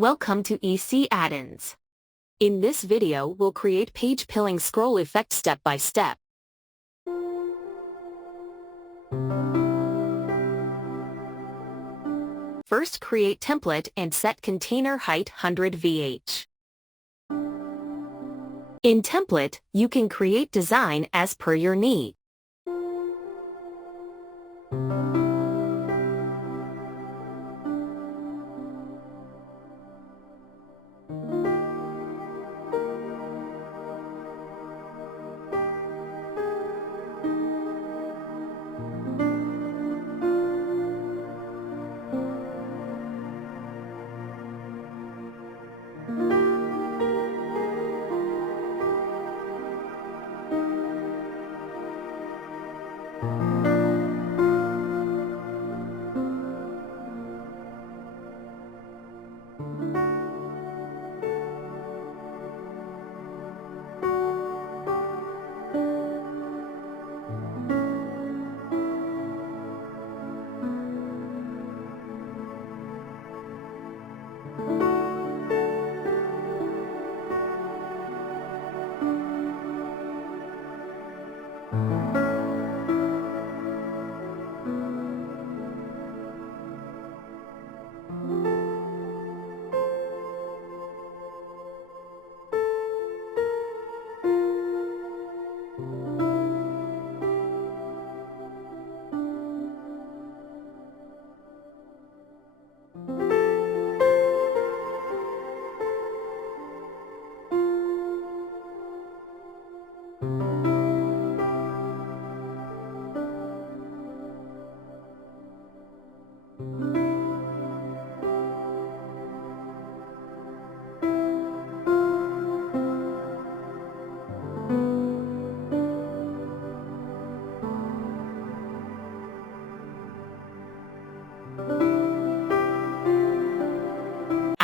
Welcome to EC Addons. In this video, we'll create page pilling scroll effect step by step. First, create template and set container height 100 VH. In template, you can create design as per your need.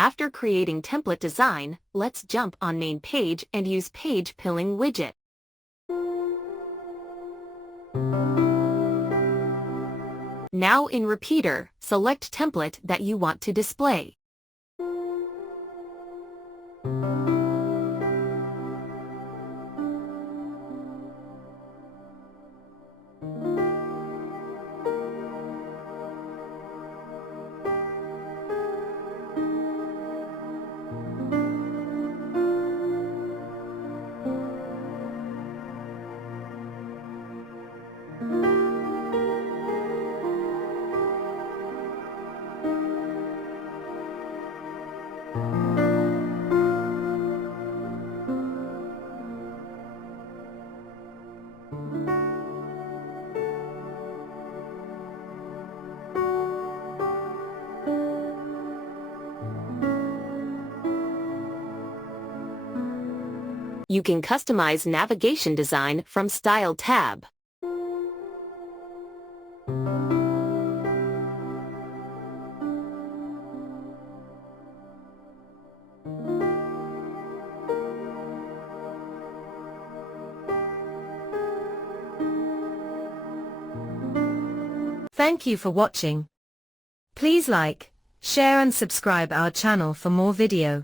After creating template design, let's jump on main page and use page pilling widget. Now in repeater, select template that you want to display. You can customize navigation design from Style tab. Thank you for watching. Please like, share and subscribe our channel for more video.